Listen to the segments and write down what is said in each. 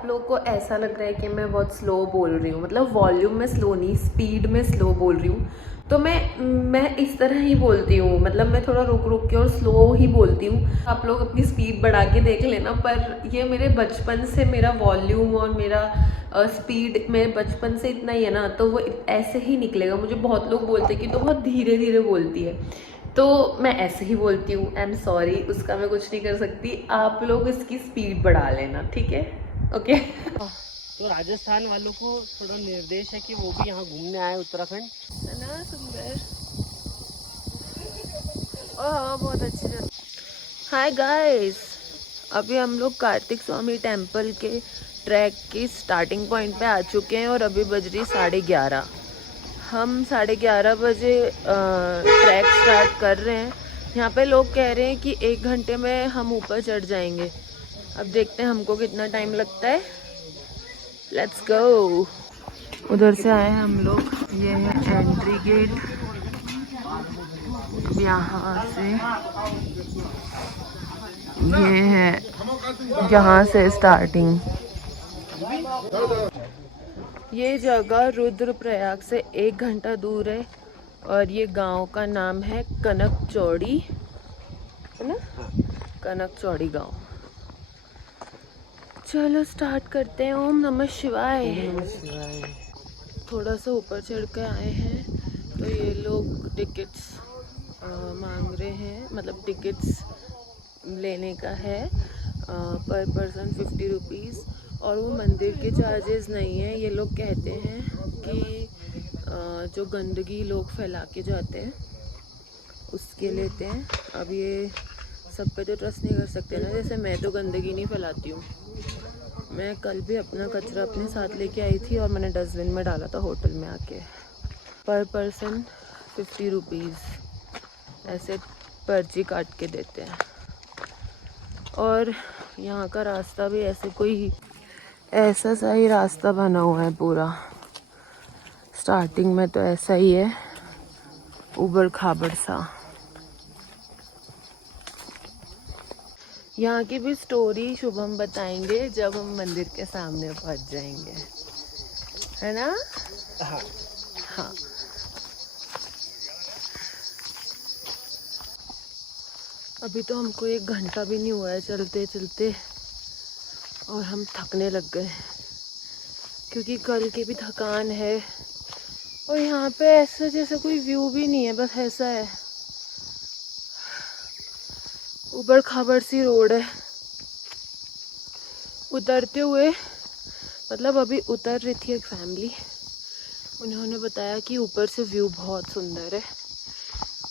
आप लोगों को ऐसा लग रहा है कि मैं बहुत स्लो बोल रही हूँ, मतलब वॉल्यूम में स्लो नहीं, स्पीड में स्लो बोल रही हूँ, तो मैं इस तरह ही बोलती हूँ, मतलब मैं थोड़ा रुक रुक के और स्लो ही बोलती हूँ। आप लोग अपनी स्पीड बढ़ा के देख लेना, पर ये मेरे बचपन से मेरा वॉल्यूम और मेरा स्पीड मेरे बचपन से इतना ही है ना, तो वो ऐसे ही निकलेगा। मुझे बहुत लोग बोलते हैं कि तो बहुत धीरे धीरे बोलती है, तो मैं ऐसे ही बोलती हूँ। आई एम सॉरी, उसका मैं कुछ नहीं कर सकती। आप लोग इसकी स्पीड बढ़ा लेना, ठीक है? ओके। तो राजस्थान वालों को थोड़ा निर्देश है कि वो भी यहाँ घूमने आए उत्तराखंड। है ना सुंदर? ओह बहुत अच्छी जगह। हाय गाइस, अभी हम लोग कार्तिक स्वामी टेम्पल के ट्रैक की स्टार्टिंग पॉइंट पे आ चुके हैं और अभी बज रही 11:30। हम 11:30 बजे ट्रैक स्टार्ट कर रहे हैं। यहाँ पे लोग कह रहे हैं कि 1 घंटे में हम ऊपर चढ़ जाएंगे। अब देखते हैं हमको कितना टाइम लगता है। Let's go. उधर से आए हम लोग, ये है एंट्री गेट। यहाँ से ये है, यहाँ से स्टार्टिंग। ये जगह रुद्रप्रयाग से 1 घंटा दूर है और ये गांव का नाम है कनक चौड़ी, है ना? कनक चौड़ी गांव। चलो स्टार्ट करते हैं। ओम नमः शिवाय। थोड़ा सा ऊपर चढ़ के आए हैं तो ये लोग टिकट्स मांग रहे हैं, मतलब टिकट्स लेने का है पर पर्सन 50 रुपीज़। और वो मंदिर के चार्जेस नहीं है। ये लोग कहते हैं कि जो गंदगी लोग फैला के जाते हैं उसके लेते हैं। अब ये सब पे तो ट्रस्ट नहीं कर सकते ना, जैसे मैं तो गंदगी नहीं फैलाती हूँ। मैं कल भी अपना कचरा अपने साथ लेके आई थी और मैंने डस्टबिन में डाला था होटल में आके। पर पर्सन 50 रुपीज़ ऐसे पर्ची काट के देते हैं। और यहाँ का रास्ता भी ऐसे कोई ऐसा सा ही रास्ता बना हुआ है पूरा। स्टार्टिंग में तो ऐसा ही है, उबड़ खाबड़ सा। यहाँ की भी स्टोरी शुभम बताएंगे जब हम मंदिर के सामने पहुँच जाएंगे, है ना? हाँ। हाँ। अभी तो हमको 1 घंटा भी नहीं हुआ है चलते चलते और हम थकने लग गए, क्योंकि कल की भी थकान है। और यहाँ पे ऐसा जैसे कोई व्यू भी नहीं है, बस ऐसा है, ऊबड़ खाबड़ सी रोड है। उतरते हुए, मतलब अभी उतर रही थी एक फैमिली, उन्होंने बताया कि ऊपर से व्यू बहुत सुंदर है,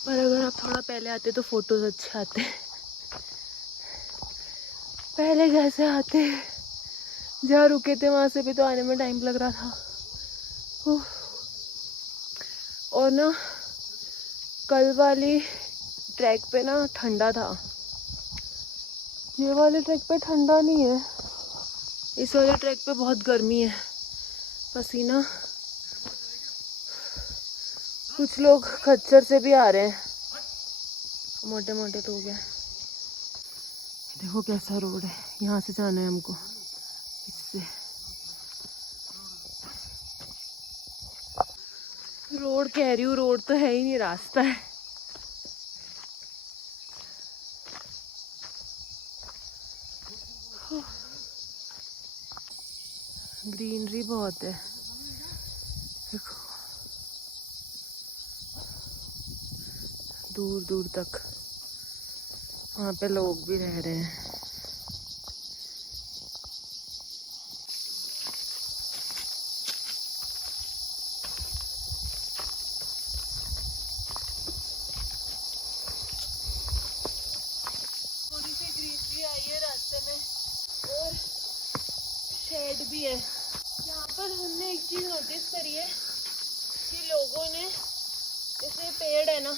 पर अगर आप थोड़ा पहले आते तो फोटोज अच्छे आते। पहले कैसे आते, जहाँ रुके थे वहां से भी तो आने में टाइम लग रहा था। और ना कल वाली ट्रैक पे ना ठंडा था, ये वाले ट्रैक पे ठंडा नहीं है। इस वाले ट्रैक पे बहुत गर्मी है, पसीना। कुछ लोग खच्चर से भी आ रहे हैं, मोटे मोटे लोग हैं। देखो कैसा रोड है, यहाँ से जाना है हमको, इससे। रोड कह रही हूँ, रोड तो है ही नहीं, रास्ता है। ग्रीनरी बहुत है, देखो दूर दूर तक। वहाँ पे लोग भी रह रहे हैं। थोड़ी सी ग्रीनरी आई है रास्ते में और शेड भी है। यहाँ पर हमने एक चीज नोटिस करी है कि लोगों ने, जैसे पेड़ है ना,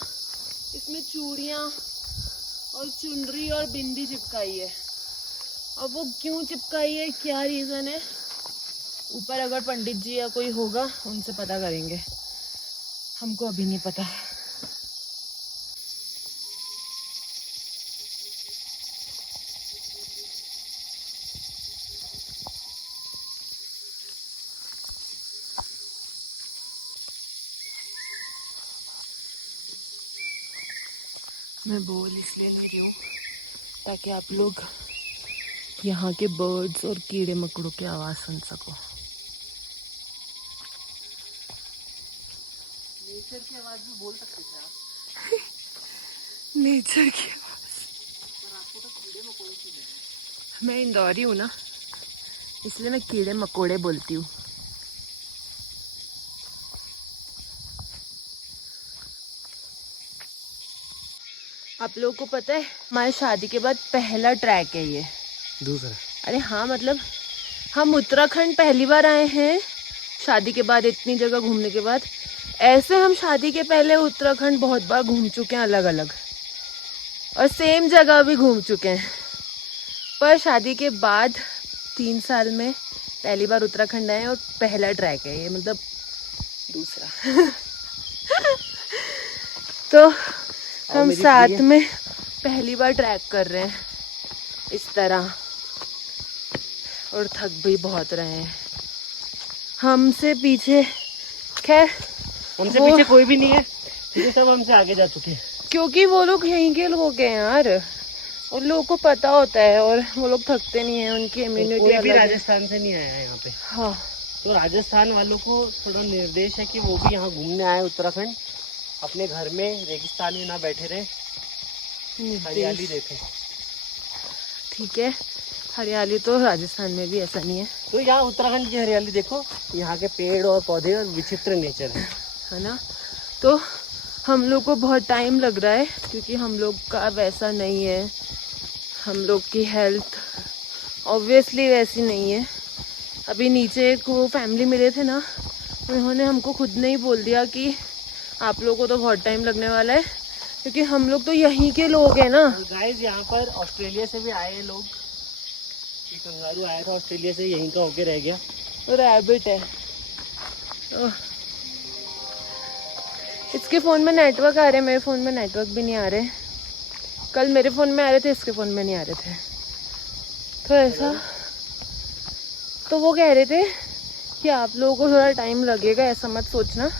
इसमें चूड़ियाँ और चुनरी और बिंदी चिपकाई है। अब वो क्यों चिपकाई है, क्या रीजन है, ऊपर अगर पंडित जी या कोई होगा उनसे पता करेंगे, हमको अभी नहीं पता। मैं बोल इसलिए नहीं रही हूँ ताकि आप लोग यहाँ के बर्ड्स और कीड़े मकोड़ों की आवाज़ सुन सको। नेचर की आवाज़ भी बोल सकते थे आप। नेचर की आवाज़। पर आपको तो कीड़े मकोड़े की लगी। मैं इंदौरी हूँ ना, इसलिए मैं कीड़े मकोड़े बोलती हूँ। आप लोगों को पता है हमारे शादी के बाद पहला ट्रैक है ये। दूसरा? अरे हाँ, मतलब हम उत्तराखंड पहली बार आए हैं शादी के बाद, इतनी जगह घूमने के बाद। ऐसे हम शादी के पहले उत्तराखंड बहुत बार घूम चुके हैं, अलग अलग, और सेम जगह भी घूम चुके हैं। पर शादी के बाद 3 साल में पहली बार उत्तराखंड आए और पहला ट्रैक है ये, मतलब दूसरा। तो हम साथ में पहली बार ट्रैक कर रहे हैं इस तरह, और थक भी बहुत रहे हैं। हमसे पीछे, खैर हमसे पीछे कोई भी नहीं है, ये सब हमसे आगे जा चुके हैं। क्योंकि वो लोग यहीं के लोग हैं यार, उन लोगों को पता होता है, और वो लोग थकते नहीं है, उनकी इम्यूनिटी कोई अलग भी है। राजस्थान से नहीं आया है यहाँ पे। हाँ, तो राजस्थान वालों को थोड़ा निर्देश है कि वो भी यहाँ घूमने आए उत्तराखंड, अपने घर में रेगिस्तान में ना बैठे रहे, हरियाली देखें। ठीक है, हरियाली तो राजस्थान में भी ऐसा नहीं है। तो यहाँ उत्तराखंड की हरियाली देखो, यहाँ के पेड़ और पौधे और विचित्र नेचर है ना। तो हम लोग को बहुत टाइम लग रहा है क्योंकि हम लोग का वैसा नहीं है, हम लोग की हेल्थ ऑब्वियसली वैसी नहीं है। अभी नीचे एक वो फैमिली मिले थे ना, उन्होंने हमको खुद नहीं बोल दिया कि आप लोगों को तो बहुत टाइम लगने वाला है, क्योंकि हम लोग तो यहीं के लोग हैं ना। गाइस, यहाँ पर ऑस्ट्रेलिया से भी आए हैं लोग। ये कंगारू आया था ऑस्ट्रेलिया से, यहीं का होके रह गया। तो रैबिट है। इसके फ़ोन में नेटवर्क आ रहे, मेरे फ़ोन में नेटवर्क भी नहीं आ रहे। कल मेरे फ़ोन में आ रहे थे, इसके फ़ोन में नहीं आ रहे थे। तो ऐसा, तो वो कह रहे थे कि आप लोगों को थोड़ा टाइम लगेगा, ऐसा मत सोचना,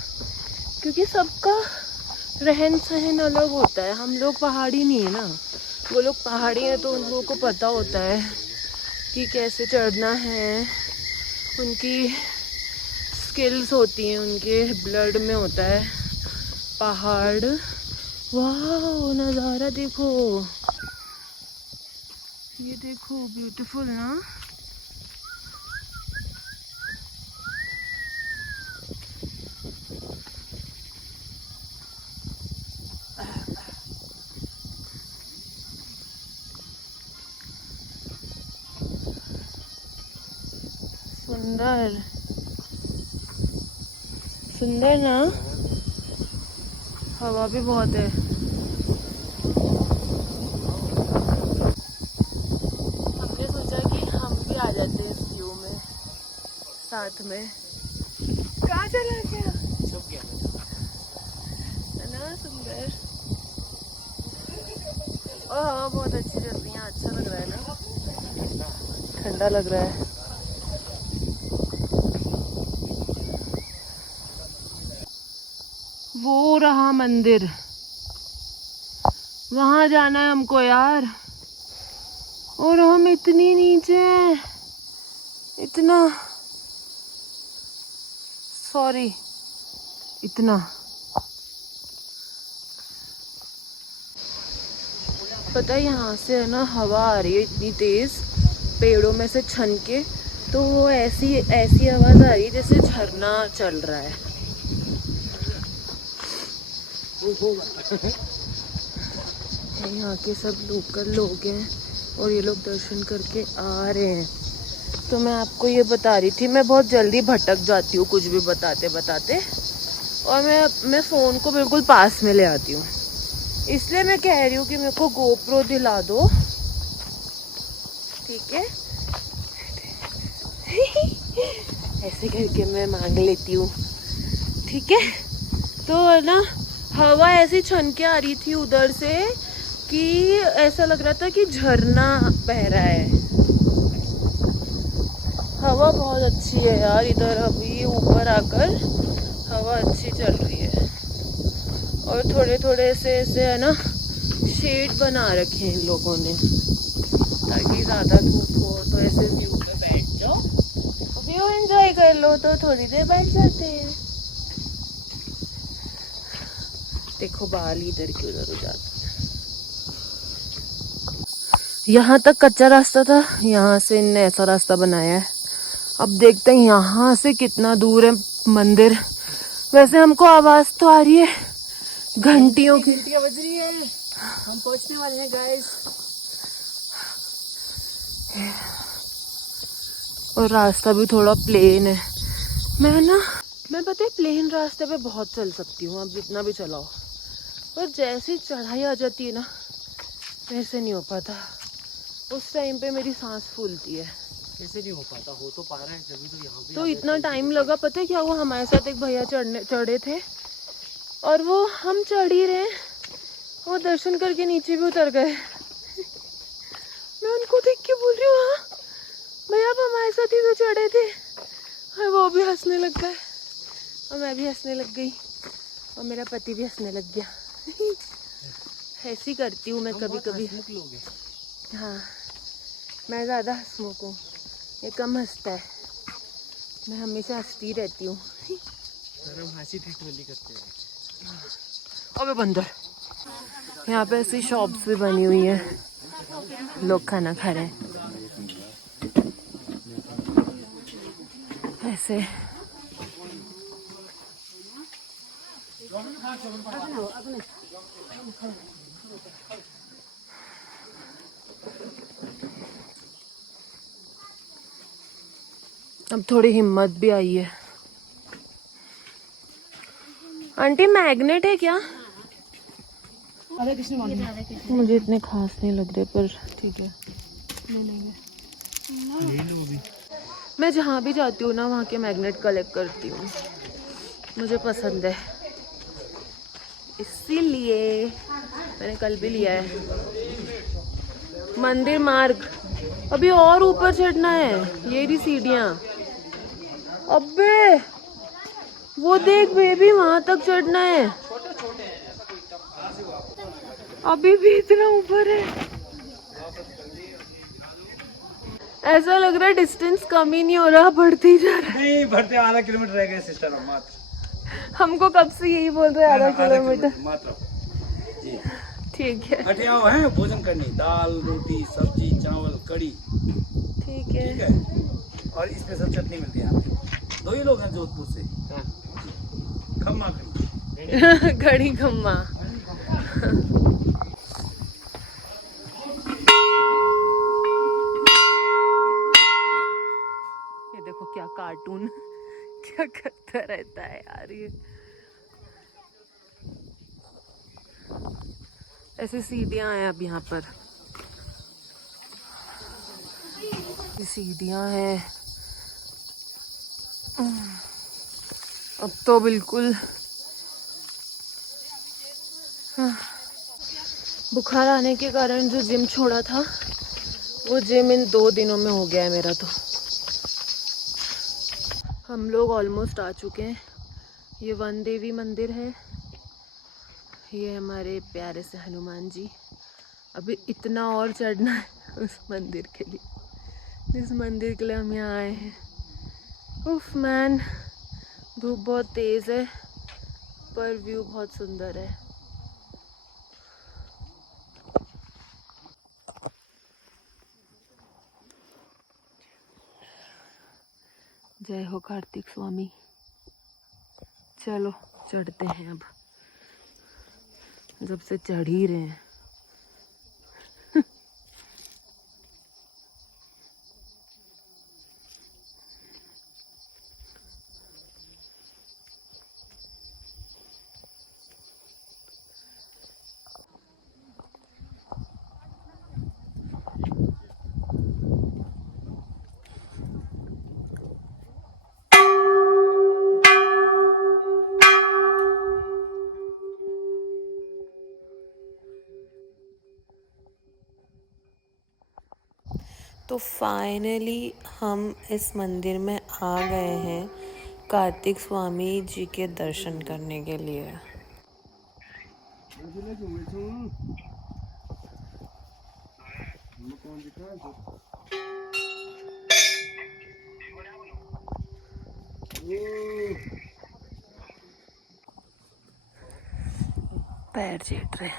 क्योंकि सबका रहन सहन अलग होता है। हम लोग पहाड़ी नहीं है ना, वो लोग पहाड़ी हैं, तो उन लोगों को पता होता है कि कैसे चढ़ना है, उनकी स्किल्स होती हैं, उनके ब्लड में होता है पहाड़। वाह, नज़ारा देखो, ये देखो, ब्यूटीफुल ना। सुंदर सुंदर ना, हवा भी बहुत है। हमने सोचा कि हम भी आ जाते हैं इस व्यू में साथ में। कहाँ चला गया? छुप गया है ना सुंदर, और हवा बहुत अच्छी चल रही है, अच्छा लग रहा है ना, ठंडा लग रहा है। वो रहा मंदिर, वहां जाना है हमको यार, और हम इतनी नीचे हैं, इतना, सॉरी, इतना। पता है यहाँ से है ना, हवा आ रही है इतनी तेज पेड़ों में से छन के, तो वो ऐसी ऐसी आवाज आ रही है जैसे झरना चल रहा है। यहाँ के सब लोकल लोग हैं और ये लोग दर्शन करके आ रहे हैं। तो मैं आपको ये बता रही थी, मैं बहुत जल्दी भटक जाती हूँ कुछ भी बताते बताते, और मैं फ़ोन को बिल्कुल पास में ले आती हूँ। इसलिए मैं कह रही हूँ कि मेरे को गोप्रो दिला दो, ठीक है? ऐसे करके मैं मांग लेती हूँ, ठीक है? तो ना, हवा ऐसी छन के आ रही थी उधर से कि ऐसा लग रहा था कि झरना बह रहा है। हवा बहुत अच्छी है यार इधर, अभी ऊपर आकर हवा अच्छी चल रही है, और थोड़े थोड़े से ऐसे है ना शेड बना रखे हैं इन लोगों ने ताकि ज़्यादा धूप हो तो ऐसे व्यू पे बैठ जाओ, व्यू एंजॉय कर लो। तो थोड़ी देर बैठ जाते हैं। देखो बाल इधर की उधर हो जाते। यहाँ तक कच्चा रास्ता था, यहाँ से इनने ऐसा रास्ता बनाया है। अब देखते हैं यहाँ से कितना दूर है मंदिर। वैसे हमको आवाज तो आ रही है घंटियों की। घंटियां बज रही है, हम पहुंचने वाले हैं गाइस। और रास्ता भी थोड़ा प्लेन है। मैं पता है प्लेन रास्ते पे बहुत चल सकती हूँ, अब जितना भी चलाओ, पर जैसी चढ़ाई आ जाती है ना मेरे से नहीं हो पाता। उस टाइम पे मेरी सांस फूलती है। कैसे नहीं हो पाता, हो तो पा रहा है जब तो यहाँ पे तो इतना टाइम लगा, पता है क्या हुआ, हमारे साथ एक भैया चढ़े थे और वो हम चढ़ ही रहे, वो दर्शन करके नीचे भी उतर गए। मैं उनको देख के बोल रही हूँ हाँ भैया आप हमारे साथ ही तो चढ़े थे, और वो भी हंसने लग गए और मैं भी हंसने लग गई और मेरा पति भी हंसने लग गया। ऐसी करती हूँ मैं कभी कभी। हाँ मैं ज़्यादा हंसमुख हूँ, ये कम हंसता है। मैं हमेशा हंसती रहती हूँ। हम हंसी ठिठोली करते हैं। अबे बंदर। यहाँ पे ऐसी शॉप्स भी बनी हुई है, लोग खाना खा रहे हैं ऐसे। अब थोड़ी हिम्मत भी आई है। आंटी मैग्नेट है क्या? मुझे इतने खास नहीं लग रहे पर ठीक है ले लेंगे। मैं जहाँ भी जाती हूँ ना वहाँ के मैग्नेट कलेक्ट करती हूँ, मुझे पसंद है इसीलिए मैंने कल भी लिया है। मंदिर मार्ग अभी और ऊपर चढ़ना है, ये रही सीढ़ियाँ। अबे वो देख बेबी वहां तक चढ़ना है, अभी भी इतना ऊपर है। ऐसा लग रहा है डिस्टेंस कम ही नहीं हो रहा, बढ़ते ही जा रहा है। नहीं बढ़ते, आधा किलोमीटर रह गए सिस्टर मात्र। हमको कब से यही बोल रहे हैं आधा किलोमीटर मात्र जी। ठीक है बैठे आओ हैं भोजन करने, दाल रोटी सब्जी चावल कड़ी। ठीक है। ठीक है, और स्पेशल चटनी मिलती है यहाँ पे। 2 ही लोग हैं जोधपुर से। खम्मा कड़ी घड़ी खम्मा। ये देखो क्या कार्टून क्या करता रहता है यार ये। ऐसे सीढ़ियां हैं अब यहाँ पर, ये सीढ़ियां हैं। अब तो बिल्कुल बुखार आने के कारण जो जिम छोड़ा था वो जिम इन 2 दिनों में हो गया है मेरा। तो हम लोग ऑलमोस्ट आ चुके हैं। ये वन देवी मंदिर है, ये हमारे प्यारे से हनुमान जी। अभी इतना और चढ़ना है उस मंदिर के लिए, जिस मंदिर के लिए हम यहाँ आए हैं। उफ मैन, धूप बहुत तेज है पर व्यू बहुत सुंदर है। जय हो कार्तिक स्वामी। चलो चढ़ते हैं अब, जब से चढ़ ही रहे हैं। तो फाइनली हम इस मंदिर में आ गए हैं कार्तिक स्वामी जी के दर्शन करने के लिए। पैर चेट रहे।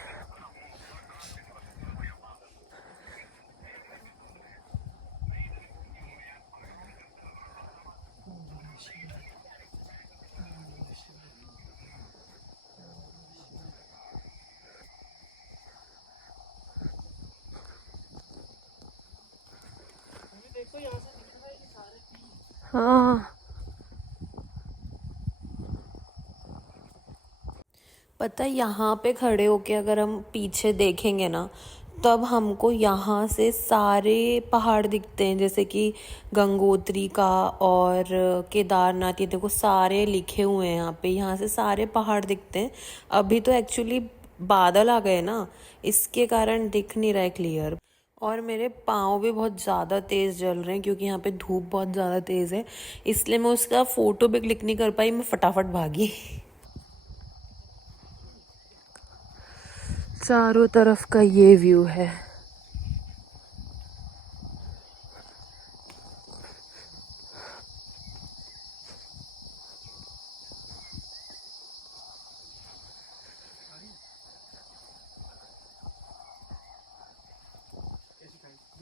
हाँ, पता है यहाँ पे खड़े होके अगर हम पीछे देखेंगे ना, तब हमको यहाँ से सारे पहाड़ दिखते हैं, जैसे कि गंगोत्री का और केदारनाथ। ये देखो सारे लिखे हुए हैं यहाँ पे, यहाँ से सारे पहाड़ दिखते हैं। अभी तो एक्चुअली बादल आ गए ना, इसके कारण दिख नहीं रहा है क्लियर। और मेरे पाँव भी बहुत ज़्यादा तेज़ जल रहे हैं क्योंकि यहाँ पे धूप बहुत ज़्यादा तेज़ है, इसलिए मैं उसका फ़ोटो भी क्लिक नहीं कर पाई, मैं फटाफट भागी। चारों तरफ का ये व्यू है।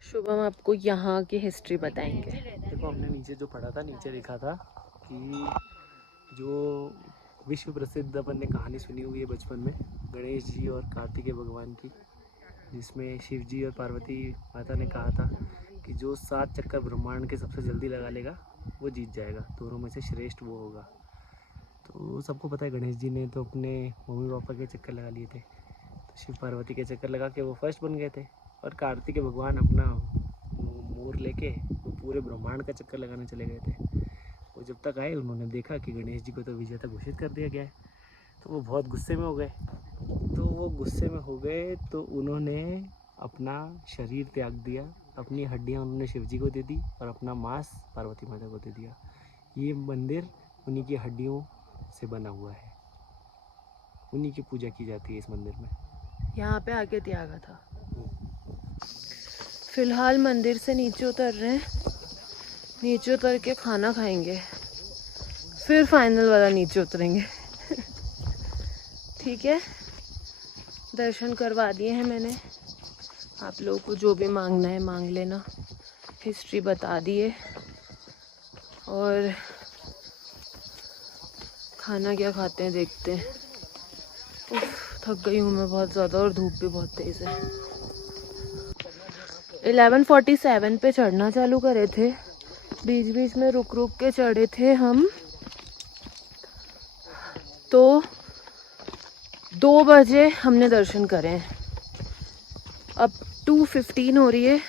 शुभम आपको यहाँ की हिस्ट्री बताएंगे। देखो हमने नीचे जो पढ़ा था, नीचे लिखा था कि जो विश्व प्रसिद्ध अपन ने कहानी सुनी हुई है बचपन में गणेश जी और कार्तिकेय भगवान की, जिसमें शिव जी और पार्वती माता ने कहा था कि जो 7 चक्कर ब्रह्मांड के सबसे जल्दी लगा लेगा वो जीत जाएगा, दोनों में से श्रेष्ठ वो होगा। तो सबको पता है गणेश जी ने तो अपने मम्मी पापा के चक्कर लगा लिए थे, तो शिव पार्वती के चक्कर लगा के वो फर्स्ट बन गए थे, और कार्तिकेय भगवान अपना मोर लेके वो पूरे ब्रह्मांड का चक्कर लगाने चले गए थे। वो जब तक आए उन्होंने देखा कि गणेश जी को तो विजेता घोषित कर दिया गया है, तो वो बहुत गुस्से में हो गए। तो उन्होंने अपना शरीर त्याग दिया, अपनी हड्डियां उन्होंने शिव जी को दे दी और अपना मांस पार्वती माता को दे दिया। ये मंदिर उन्हीं की हड्डियों से बना हुआ है, उन्हीं की पूजा की जाती है इस मंदिर में। यहाँ पे आके त्यागा था। फिलहाल मंदिर से नीचे उतर रहे हैं, नीचे उतर के खाना खाएंगे, फिर फाइनल वाला नीचे उतरेंगे। ठीक है, दर्शन करवा दिए हैं मैंने, आप लोगों को जो भी मांगना है मांग लेना, हिस्ट्री बता दिए, और खाना क्या खाते हैं देखते हैं। थक गई हूँ मैं बहुत ज़्यादा और धूप भी बहुत तेज़ है। 11:47 पे चढ़ना चालू करे थे, बीच बीच में रुक रुक के चढ़े थे हम, तो 2 बजे हमने दर्शन करे। अब 2:15 हो रही है,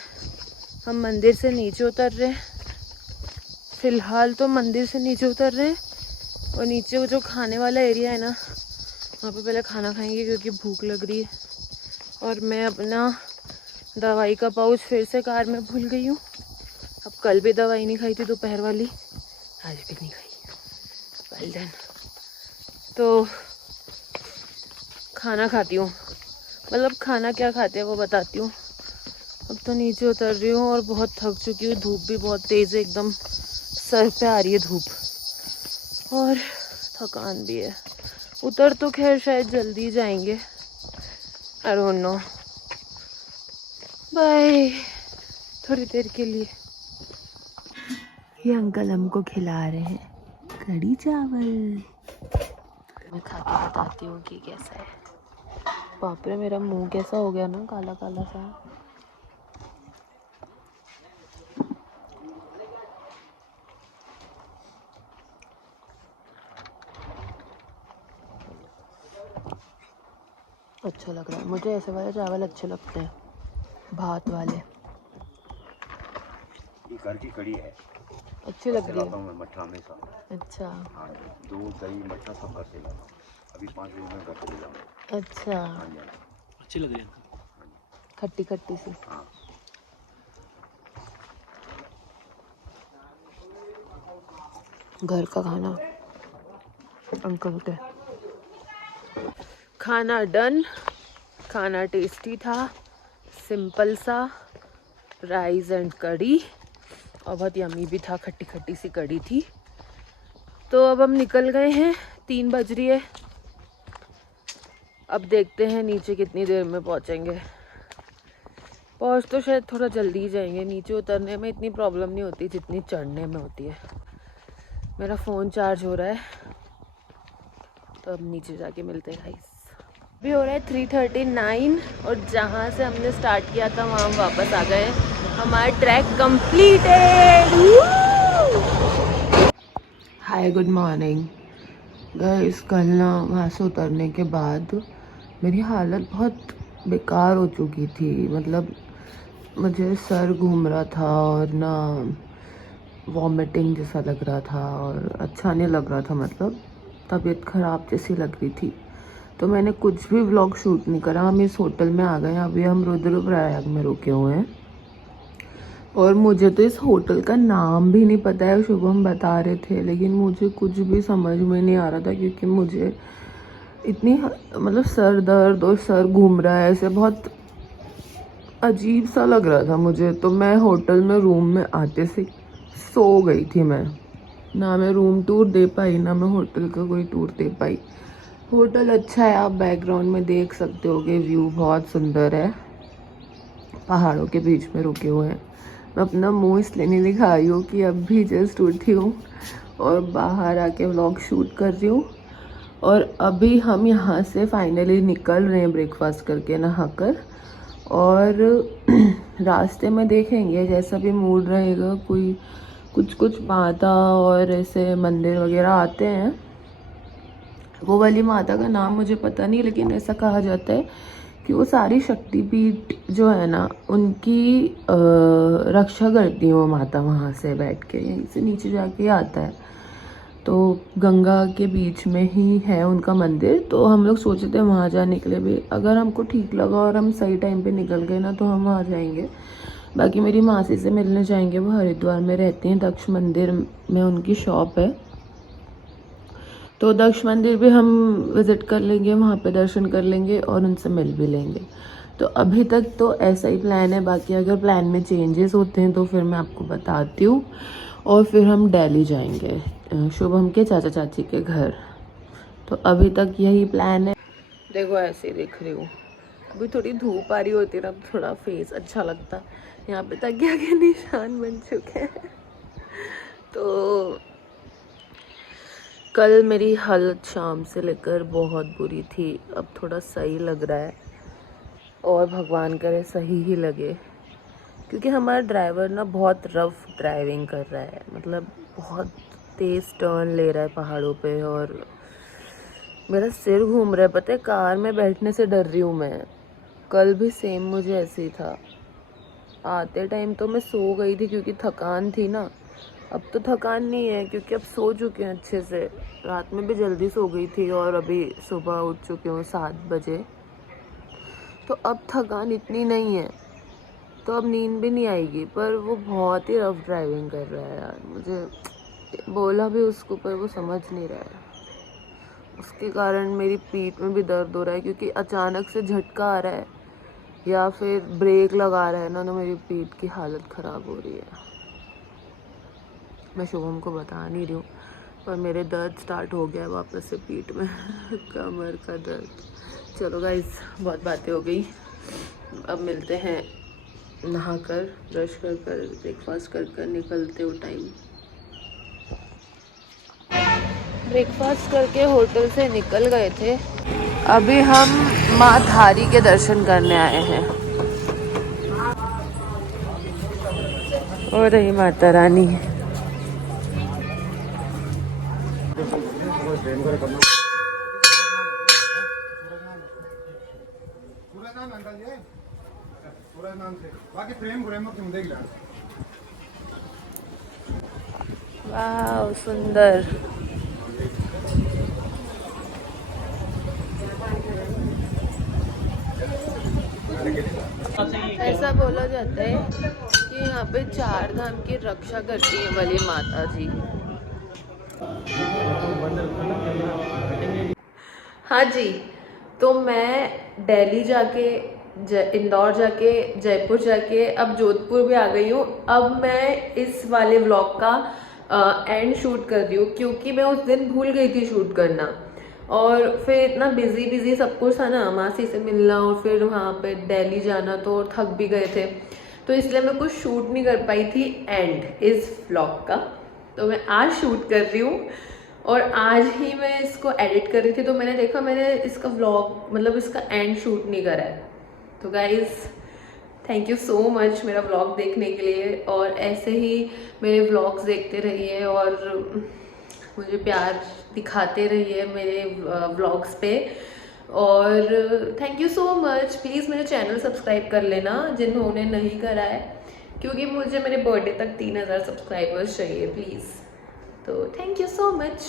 हम मंदिर से नीचे उतर रहे हैं। फिलहाल तो मंदिर से नीचे उतर रहे हैं, और नीचे वो जो खाने वाला एरिया है ना, वहाँ पे पहले खाना खाएंगे क्योंकि भूख लग रही है। और मैं अपना दवाई का पाउच फिर से कार में भूल गई हूँ। अब कल भी दवाई नहीं खाई थी दोपहर वाली, आज भी नहीं खाई। Well done. तो खाना खाती हूँ, मतलब खाना क्या खाते हैं वो बताती हूँ। अब तो नीचे उतर रही हूँ और बहुत थक चुकी हूँ, धूप भी बहुत तेज़ है, एकदम सर पे आ रही है धूप, और थकान भी है। उतर तो खैर शायद जल्दी जाएंगे, आई डोंट नो। बाय, थोड़ी देर के लिए। ये अंकल हमको खिला रहे हैं कढ़ी चावल, मैं खा के बताती हूँ कि कैसा है। बाप रे, मेरा मुंह कैसा हो गया ना, काला काला सा। अच्छा लग रहा है मुझे, ऐसे वाले चावल अच्छे लगते हैं, भात वाले। ये घर की कड़ी है, अच्छी लग रही है। मैं मट्ठा हमेशा। अच्छा। हाँ, दूध दही मट्ठा सब घर से लाता हूँ। अभी 5 बजे मैं घर चले जाऊँगा। अच्छा, हाँ जी, अच्छी लग रही है। खट्टी खट्टी सी। हाँ। घर का खाना अंकल के। खाना डन, खाना टेस्टी था, सिंपल सा, राइस एंड कढ़ी, और बहुत यमी भी था, खट्टी खट्टी सी कढ़ी थी। तो अब हम निकल गए हैं, 3 बज रही है। अब देखते हैं नीचे कितनी देर में पहुंचेंगे। पहुंच तो शायद थोड़ा जल्दी ही जाएंगे, नीचे उतरने में इतनी प्रॉब्लम नहीं होती जितनी चढ़ने में होती है। मेरा फ़ोन चार्ज हो रहा है, तो अब नीचे जाके मिलते हैं गाइस। अभी हो रहा है 3:39 और जहाँ से हमने स्टार्ट किया था वहाँ हम वापस आ गए। हमारा ट्रैक कंप्लीटेड। हाय, गुड मॉर्निंग गाइस। कल ना वहाँ से उतरने के बाद मेरी हालत बहुत बेकार हो चुकी थी। मतलब मुझे सर घूम रहा था और ना वॉमिटिंग जैसा लग रहा था और अच्छा नहीं लग रहा था, मतलब तबीयत ख़राब जैसी लग रही थी। तो मैंने कुछ भी व्लॉग शूट नहीं करा। हम इस होटल में आ गए हैं, अभी हम रुद्रप्रयाग में रुके हुए हैं और मुझे तो इस होटल का नाम भी नहीं पता है। शुभम बता रहे थे, लेकिन मुझे कुछ भी समझ में नहीं आ रहा था क्योंकि मुझे इतनी मतलब सर दर्द और सर घूम रहा है, ऐसे बहुत अजीब सा लग रहा था मुझे। तो मैं होटल में रूम में आते से सो गई थी। मैं ना मैं रूम टूर दे पाई, ना मैं होटल का कोई टूर दे पाई। होटल अच्छा है, आप बैकग्राउंड में देख सकते हो कि व्यू बहुत सुंदर है। पहाड़ों के बीच में रुके हुए हैं। मैं अपना मुंह इसलिए नहीं दिखा रही हूँ कि अब भी जस्ट उठी हूँ और बाहर आके व्लॉग शूट कर रही हूँ। और अभी हम यहाँ से फाइनली निकल रहे हैं ब्रेकफास्ट करके, नहाकर। और रास्ते में देखेंगे जैसा भी मूड रहेगा, कोई कुछ माता और ऐसे मंदिर वगैरह आते हैं। वो वाली माता का नाम मुझे पता नहीं, लेकिन ऐसा कहा जाता है कि वो सारी शक्तिपीठ जो है ना उनकी रक्षा करती है वो माता। वहाँ से बैठ के यहीं से नीचे जाके आता है, तो गंगा के बीच में ही है उनका मंदिर। तो हम लोग सोचे थे वहाँ जाने के लिए भी, अगर हमको ठीक लगा और हम सही टाइम पे निकल गए ना तो हम वहाँ जाएंगे। बाकी मेरी मासी से मिलने जाएंगे, वो हरिद्वार में रहती हैं, दक्ष मंदिर में उनकी शॉप है। तो दक्ष मंदिर भी हम विज़िट कर लेंगे, वहाँ पे दर्शन कर लेंगे और उनसे मिल भी लेंगे। तो अभी तक तो ऐसा ही प्लान है, बाकी अगर प्लान में चेंजेस होते हैं तो फिर मैं आपको बताती हूँ। और फिर हम दिल्ली जाएंगे शुभम के चाचा चाची के घर। तो अभी तक यही प्लान है। देखो ऐसे ही दिख रही हूँ, अभी थोड़ी धूप आ रही होती है ना, थोड़ा फेस अच्छा लगता। यहाँ पे तकिया के निशान बन चुके हैं। तो कल मेरी हालत शाम से लेकर बहुत बुरी थी, अब थोड़ा सही लग रहा है और भगवान करे सही ही लगे, क्योंकि हमारा ड्राइवर ना बहुत रफ ड्राइविंग कर रहा है। मतलब बहुत तेज़ टर्न ले रहा है पहाड़ों पे और मेरा सिर घूम रहा है। पता है, कार में बैठने से डर रही हूँ मैं। कल भी सेम मुझे ऐसे ही था। आते टाइम तो मैं सो गई थी क्योंकि थकान थी ना। अब तो थकान नहीं है क्योंकि अब सो चुके हैं अच्छे से। रात में भी जल्दी सो गई थी और अभी सुबह उठ चुके हूँ 7 बजे। तो अब थकान इतनी नहीं है, तो अब नींद भी नहीं आएगी। पर वो बहुत ही रफ ड्राइविंग कर रहा है यार। मुझे बोला भी उसको, पर वो समझ नहीं रहा है। उसके कारण मेरी पीठ में भी दर्द हो रहा है, क्योंकि अचानक से झटका आ रहा है या फिर ब्रेक लगा रहा है ना, तो मेरी पीठ की हालत ख़राब हो रही है। मैं शुभम को बता नहीं रही हूँ, पर मेरे दर्द स्टार्ट हो गया है वापस से पीठ में कमर का दर्द। चलो गाइस, बहुत बातें हो गई, अब मिलते हैं नहाकर, ब्रश कर कर, ब्रेकफास्ट कर कर निकलते हो टाइम। ब्रेकफास्ट करके होटल से निकल गए थे। अभी हम माँ धारी के दर्शन करने आए हैं। और रही माता रानी। वाह सुंदर। ऐसा बोला जाता है कि यहाँ पे 4 धाम की रक्षा करती है वाली माता जी। हाँ जी, तो मैं दिल्ली जाके इंदौर जाके, जयपुर जाके, अब जोधपुर भी आ गई हूँ। अब मैं इस वाले व्लॉग का एंड शूट कर रही हूँ क्योंकि मैं उस दिन भूल गई थी शूट करना, और फिर इतना बिजी सब कुछ था ना, मासी से मिलना और फिर वहाँ पे दिल्ली जाना, तो थक भी गए थे, तो इसलिए मैं कुछ शूट नहीं कर पाई थी एंड इस व्लॉग का। तो मैं आज शूट कर रही हूँ और आज ही मैं इसको एडिट कर रही थी, तो मैंने देखा मैंने इसका व्लॉग मतलब इसका एंड शूट नहीं करा है। तो guys thank you so much मेरा व्लॉग देखने के लिए, और ऐसे ही मेरे व्लॉग्स देखते रहिए और मुझे प्यार दिखाते रहिए मेरे व्लॉग्स पे। और thank you so much. Please मेरे चैनल सब्सक्राइब कर लेना जिन्होंने नहीं करा है, क्योंकि मुझे मेरे बर्थडे तक 3000 सब्सक्राइबर्स चाहिए प्लीज़। तो थैंक यू सो मच।